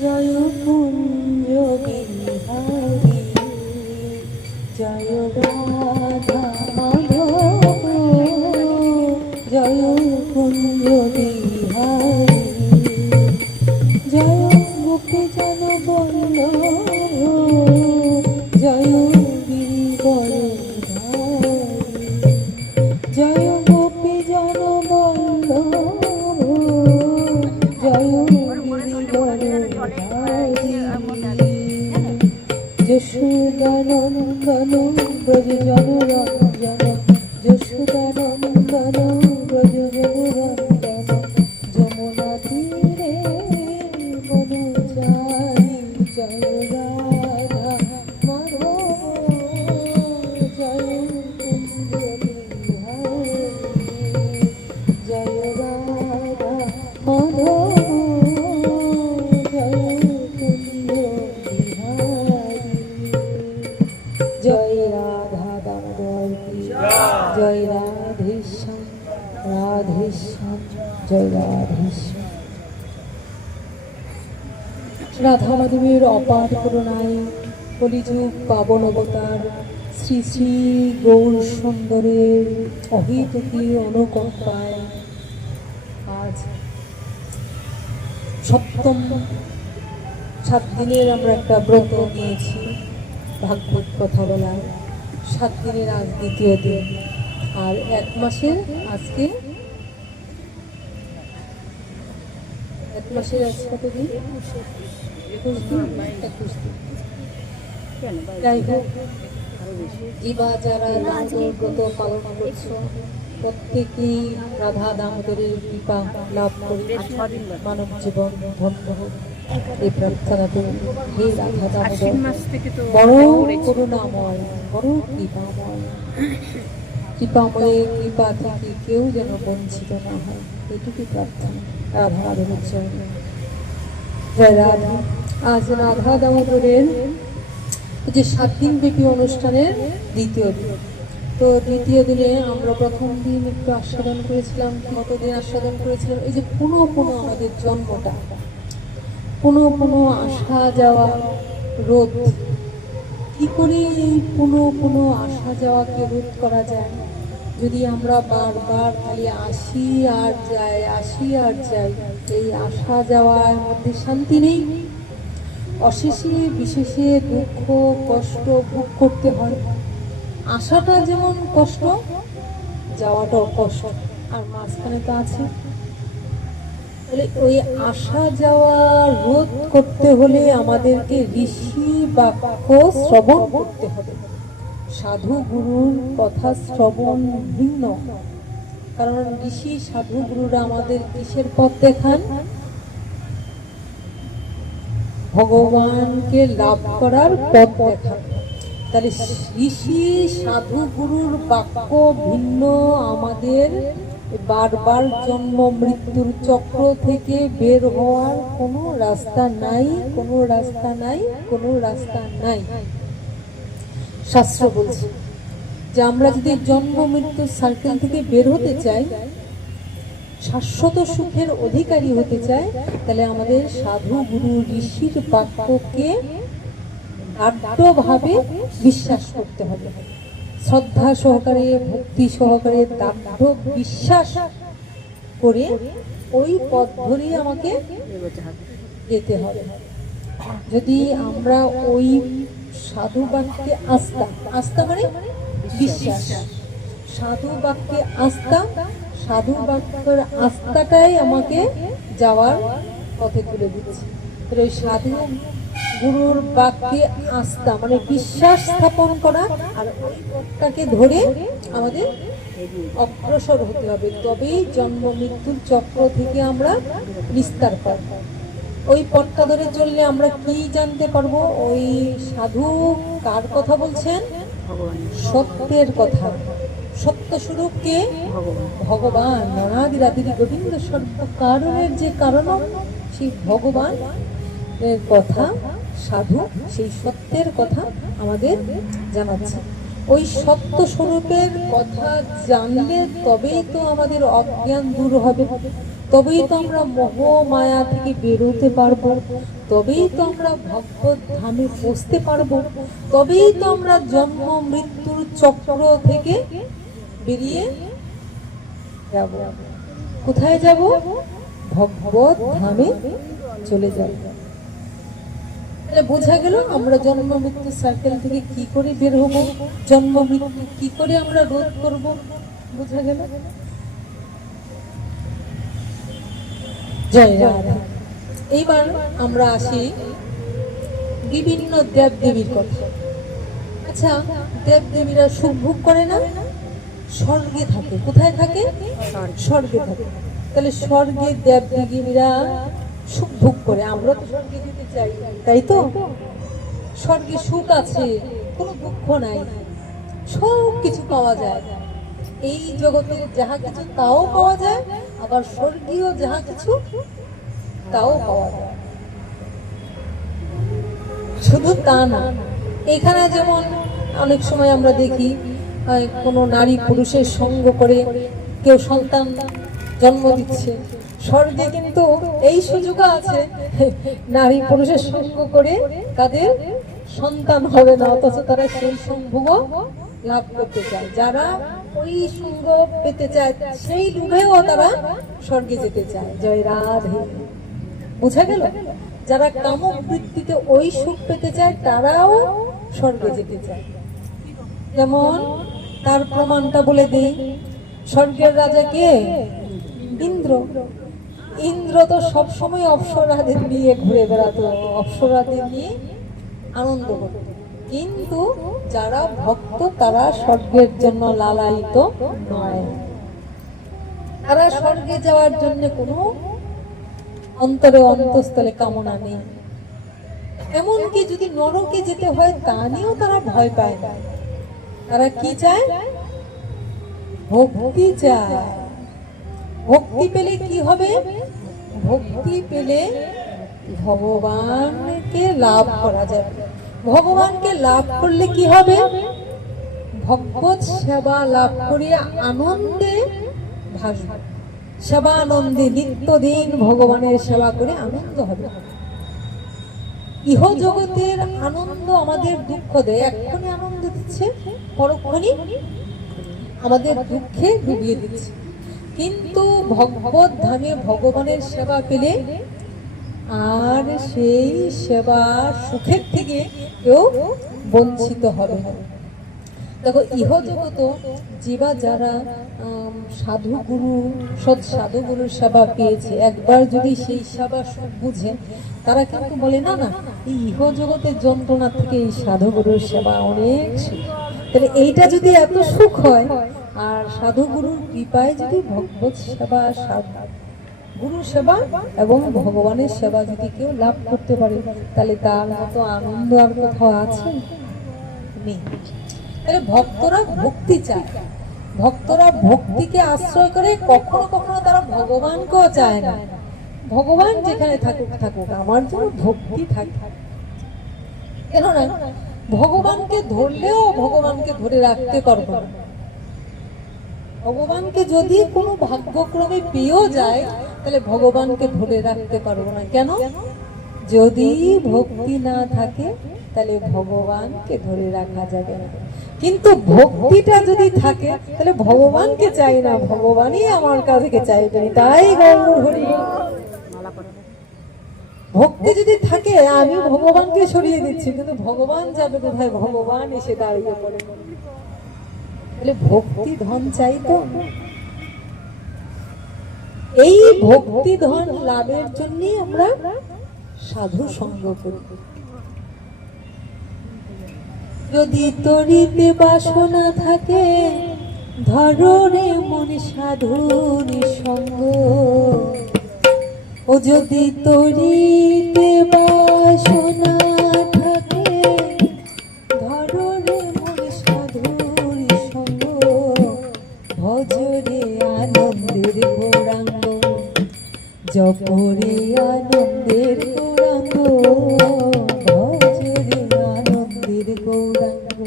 জয় কুঞ্জ বিহারী জয় রাধা মাধব জয় কুঞ্জ বিহারী জয় গোপী জন বল্লভ জয় গিরিবরধারী জয় গোপী জন বল্লভ জয় যশোদানন্দন ব্রজ জনরঞ্জন যশোদানন্দন ব্রজ জনরঞ্জন যমুনা তীরে বনচারী জয় রাধা মাধব জয় কুঞ্জ বিহারী জয় রাধা মাধব জয় রাধা দামোদর জয় রাধেশ্যাম রাধেশ্যাম জয় রাধেশ্যাম। রাধা মাধবের অপার করুণায় কলিযুগ পাবন অবতার শ্রী শ্রী গৌর সুন্দরের অহেতুকী অনুকম্পায় আজ সপ্তম 7 দিনের আমরা একটা ব্রত নিয়েছি ভাগবত কথা বলার। 7 দিনের আজ দ্বিতীয় দিন আর 1 মাসের আজকে 1 মাসের আজ কত দিন? 21 দিন। যাই হোক, এবার যারা দামোদর ব্রত পালন করছো প্রত্যেকেই রাধা দামোদরের কৃপা লাভ করে মানব জীবন ধন্য হোক এই প্রার্থনা করি। হে রাধা দামোদর বড় করুণাময় বড় কৃপাময় কৃপাময় কৃপা থেকে কেউ যেন বঞ্চিত না হয় এটুকু প্রার্থনা রাধা মাধবের জন্য। জয় রাধা। আজ রাধা দামোদরের যে 7 দিন ব্যাপী অনুষ্ঠানের দ্বিতীয় দিন। তো দ্বিতীয় দিনে আমরা প্রথম দিন একটু আস্বাদন করেছিলাম। কতদিন আস্বাদন করেছিলাম? এই যে পুনঃ পুনঃ আমাদের জন্মটা, পুনঃ পুনঃ আসা যাওয়া রোধ। কি করে এই পুনঃ পুনঃ আসা যাওয়াকে রোধ করা যায়? যদি আমরা বারবার খালি আসি আর যাই আসি আর যাই, এই আসা যাওয়ার মধ্যে শান্তি নেই। অশেষে বিশেষে দুঃখ কষ্ট ভোগ করতে হয়। আসাটা যেমন কষ্ট, যাওয়াটাও কষ্ট, আর মাঝখানে তো আছে। তাহলে ওই আসা যাওয়া রোধ করতে হলে আমাদেরকে ঋষি বাক্য শ্রবণ করতে হবে। সাধু গুরুর কথা শ্রবণ ভিন্ন, কারণ ঋষি সাধু গুরুরা আমাদের কিসের পথ দেখান? ভগবানকে লাভ করার পথ দেখান। তাহলে ঋষি সাধু গুরুর বাক্য ভিন্ন। আমাদের বারবার জন্ম মৃত্যুর চক্র থেকে বের হওয়ার কোনো রাস্তা নাই, কোনো রাস্তা নাই, কোনো রাস্তা নাই। শাস্ত্র বলছে যে আমরা যদি জন্ম মৃত্যুর সার্কেল থেকে বের হতে চাই, শাশ্বত সুখের অধিকারী হতে চাই, তাহলে আমাদের সাধু গুরু ঋষির বাক্যকে গাঢ়ভাবে বিশ্বাস করতে হবে। শ্রদ্ধা সহকারে ভক্তি সহকারে দাঢ় বিশ্বাস করে ওই পথ ধরেই আমাকে যেতে হবে। যদি আমরা ওই সাধু বাক্যে আস্থা, আস্থা মানে বিশ্বাস, সাধু বাক্যে আস্থা, সাধু বাক্যের আস্থাটাই আমাকে যাওয়ার পথে তুলে দিচ্ছে। ওই সাধু গুরুর বাক্যে আস্থা মানে বিশ্বাস স্থাপন করা, আর ওই পথটাকে ধরে আমাদের অগ্রসর হতে হবে। তবেই জন্ম মৃত্যুর চক্র থেকে আমরা নিস্তার পাব। ওই পথটা ধরে চললে আমরা কি জানতে পারবো? ওই সাধু কার কথা বলছেন? সত্যের কথা। সত্য স্বরূপ কে? ভগবান। অনাদিরাদির গোবিন্দ সর্বকারণের যে কারণ, সেই ভগবান এর কথা সাধু সেই সত্যের কথা আমাদের জানাচ্ছে। ওই সত্য স্বরূপের কথা জানলে তবেই তো আমাদের অজ্ঞান দূর হবে। তবেই তো আমরা মোহ মায়া থেকে বেরোতে পারবো, তবেই তো আমরা ভগবত ধামে পৌঁছতে পারবো, তবেই তো আমরা জন্ম মৃত্যুর চক্র থেকে বেরিয়ে যাব। কোথায় যাব? ভগবত ধামে চলে যাব। বোঝা গেল আমরা জন্ম মৃত্যু সাইকেল থেকে কি করে বের হবো, জন্ম মৃত্যু কি করে আমরা রোধ করব, বোঝা গেল। জয় রাধা। এইবার আমরা আসি বিভিন্ন দেব দেবীর কথা। আচ্ছা, দেব দেবীরা সুখ ভোগ করে না? স্বর্গে থাকে। কোথায় থাকে? স্বর্গে থাকে। তাহলে স্বর্গে দেব দেবীরা সুখ ভোগ করে, আমরা তো স্বর্গে যেতে চাই, তাই তো? স্বর্গে সুখ আছে, কোনো দুঃখ নাই, সব কিছু পাওয়া যায়। এই জগতে যাহা কিছু তাও পাওয়া যায়, আবার স্বর্গীয় যাহা কিছু তাও পাওয়া যায়। শুধু তা না, এখানে যেমন অনেক সময় আমরা দেখি কোনো নারী পুরুষের সঙ্গ করে কেউ সন্তান জন্ম দিচ্ছে। স্বর্গে কিন্তু এই সুযোগ আছে, নারী পুরুষের সঙ্গ করে তাদের সন্তান হবে না, অথচ তারা সেই সম্ভোগ লাভ করতে চায়। যারা ওই সঙ্গ পেতে চায় সেই লোভেও তারা স্বর্গে যেতে চায়। জয় রাধে। বুঝা গেল? যারা কামক বৃত্তিতে ওই সুখ পেতে চায় তারাও স্বর্গে যেতে চায়। যেমন তার প্রমাণটা বলে দিই, স্বর্গের রাজা কে? ইন্দ্র। ইন্দ্র তো সবসময় অপ্সরাদের নিয়ে ঘুরে বেড়াতো, অপ্সরাদের নিয়ে আনন্দ করত। কিন্তু যারা ভক্ত তারা স্বর্গের জন্য লালায়িত নয়। তারা স্বর্গে যাওয়ার জন্য কোনো অন্তরে অন্তঃস্থলে কামনা নেই। এমনকি যদি নরকে যেতে হয় তা নিয়েও তারা ভয় পায় না। তারা কি চায়? ভক্তি চায়। ভক্তি পেলে কি হবে? ভক্তি পেলে ভগবানকে লাভ করা যাবে। ভগবানকে লাভ করলে কি হবে? ভগবত সেবা লাভ করিয়া আনন্দে ভাসবে। সেবা আনন্দে নিত্যদিন ভগবানের সেবা করে আনন্দ হবে। ইহ জগতের আনন্দ আমাদের দুঃখ দেয়, এক্ষুনি আনন্দ দিচ্ছে, পরক্ষণই আমাদের দুঃখে ডুবিয়ে দিচ্ছে। কিন্তু ভগবত ধামে ভগবানের সেবা পেলে আর সেই সেবা সুখের থেকে কেউ বঞ্চিত হবে না। দেখো, ইহ জগত জীবা যারা সাধু গুরু, সৎ সাধু গুরুর সেবা পেয়েছে, একবার যদি সেই সেবা সুখ বুঝে, তারা কিন্তু বলে না না, এই ইহ জগতের যন্ত্রণা থেকে এই সাধু গুরুর সেবা অনেক সুখ। তাহলে এইটা যদি এত সুখ হয়, আর সাধু গুরুর কৃপায় যদি ভগবত সেবা, গুরু সেবা এবং ভগবানের সেবা যদি কেউ লাভ করতে পারে, তাহলে তার মতো আনন্দ আর কোথাও আছে? নেই। তাহলে ভক্তরা ভক্তি চায়, ভক্তরা ভক্তিকে আশ্রয় করে, কখনো কখনো তারা ভগবানকেও চায় না। ভগবান যেখানে থাকুক থাকুক, আমার জন্য ভক্তি থাকে। কেননা ভগবানকে ধরলেও ভগবানকে ধরে রাখতে পারবো না। ভগবানকে যদি কোনো ভাগ্যক্রমে পেয়েও যায়, তাহলে ভগবানকে ধরে রাখতে পারবো না। কেন? যদি ভক্তি না থাকে তাহলে ভগবানকে ধরে রাখা যাবে না। কিন্তু ভক্তিটা যদি থাকে তাহলে ভগবানকে চাই না, ভগবানই আমার কাছে চাইবে। তাই গৌর হরি। ভক্তি যদি থাকে, আমি ভগবানকে সরিয়ে দিচ্ছি, কিন্তু ভগবান যাবে কোথায়? ভগবান এসে দাঁড়িয়ে পড়ে। তাহলে ভক্তি ধন চাই তো। এই ভক্তি ধন লাভের জন্য আমরা সাধু সঙ্গ করি। যদি তরিতে বাসনা থাকে, ধরো রে মন সাধুর সঙ্গ। ও যদি তরিতে বাসনা থাকে, ধরো রে মন সাধুর সঙ্গ। ভজরে আনন্দের গৌরাঙ্গ, জপরে আনন্দের গৌরাঙ্গ, ভজরে আনন্দের গৌরাঙ্গ।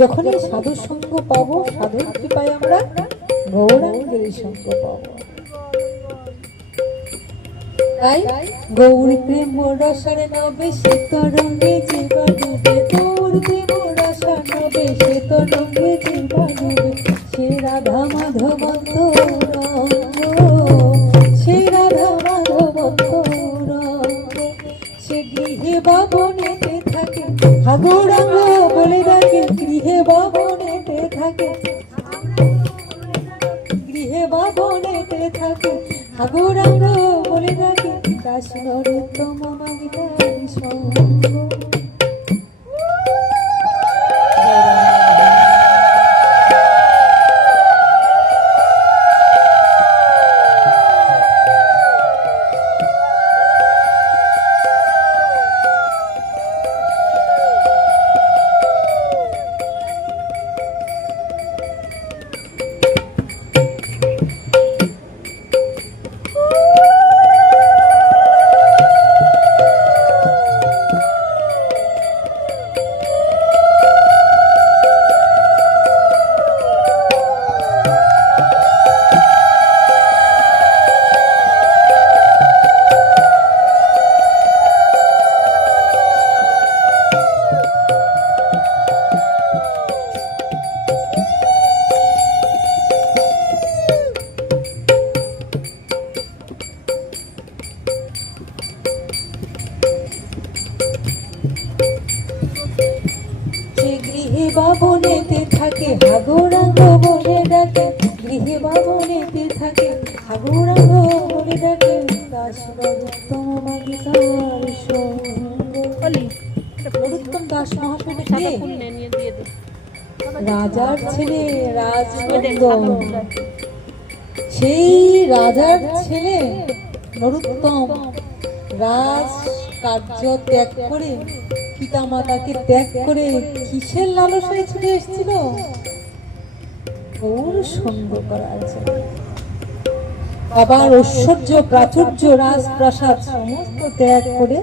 যখনই সাধুর সঙ্গ পাবো, সাধুর কৃপায় আমরা গৌরাঙ্গের সঙ্গ পাবো। তাই গৌর প্রেম রসনে নবে সে তরঙ্গে জীবা ডুবে, গৌর প্রেম রসন নবে সে তরঙ্গে জীবা ডুবে, সে রাধা মাধবন্ত রঙ্গ, সে রাধা মাধবন্ত রঙ্গ, সে গৃহে বাবনেতে থাকে হাগৌরাঙ্গ বলে ডাকে, গৃহে বাবনেতে থাকে, গৃহে বাবনেতে থাকে হাগৌরাঙ্গ বলে ডাকে, দাস নরোত্তম মাগিতার সঙ্গ। বাবনেতে থাকে হাগৌরাঙ্গ বলে ডাকে, গৃহে বাবনেতে থাকে হাগৌরাঙ্গ বলে ডাকে, দাস নরোত্তম মাগিতার সঙ্গ। নরোত্তম দাস মহাশয় কে? রাজার ছেলে রাজনন্দন, সেই রাজার ছেলে নরোত্তম রাজ কার্য ত্যাগ করে, পিতা মাতাকে ত্যাগ করে কিসের লালসায় ছুটে এসেছিল? গৌর সঙ্গ করার জন্য। বাবার ঐশ্বর্য প্রাচুর্য রাজপ্রাসাদ সমস্ত ত্যাগ করে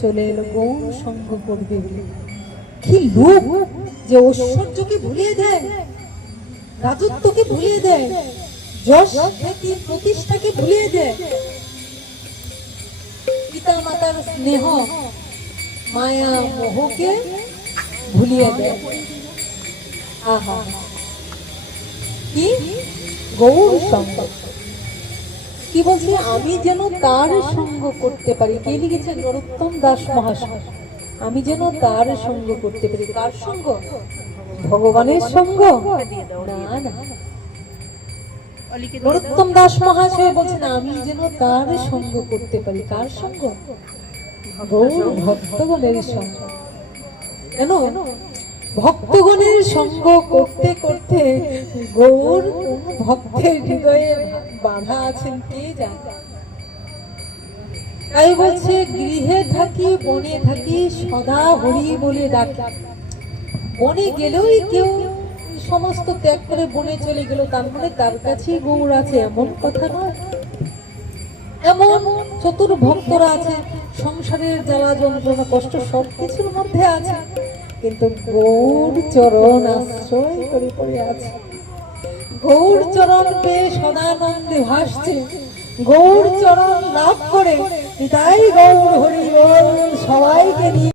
চলে এলো গৌর সঙ্গ করবে বলে। কি লোক যে ঐশ্বর্যকে ভুলিয়ে দেয়, রাজত্বকে ভুলিয়ে দেয়, যশ খ্যাতি প্রতিষ্ঠাকে ভুলিয়ে দেয়, পিতা মাতার স্নেহ মায়া মোহকে ভুলিয়ে দেয়। আহা, কি গৌর সঙ্গ! কি বলছে? আমি যেন তার সঙ্গ করতে পারি। কে লিখেছেন? নরোত্তম দাস মহাশয়। আমি যেন তার সঙ্গ করতে পারি। কার সঙ্গ? ভগবানের সঙ্গ? না না, নরোত্তম দাস মহাশয় বলছেন আমি যেন তার সঙ্গ করতে পারি। কার সঙ্গ? গৌর ভক্তগণের সঙ্গ। কেন? ভক্তগণের সঙ্গ করতে করতে গৌর কোন ভক্তের হৃদয়ে বাধা আছেন কে জানে। তাই বলছে গৃহে থাকি বনে থাকি সদা হরি বলে ডাকি। বনে গেলেই কেউ সমস্ত ত্যাগ করে বনে চলে গেল, তার মানে তার কাছেই গৌর আছে এমন কথা নয়। এমন চতুর ভক্তরা আছে, সংসারের জ্বালা যন্ত্রণা কষ্ট সবকিছুর মধ্যে আছে, কিন্তু গৌর চরণ আশ্রয় করে পড়ে আছে। গৌর চরণ পেয়ে সদানন্দে ভাসছে, গৌর চরণ লাভ করে তাই গৌর হরি বল সবাইকে নিয়ে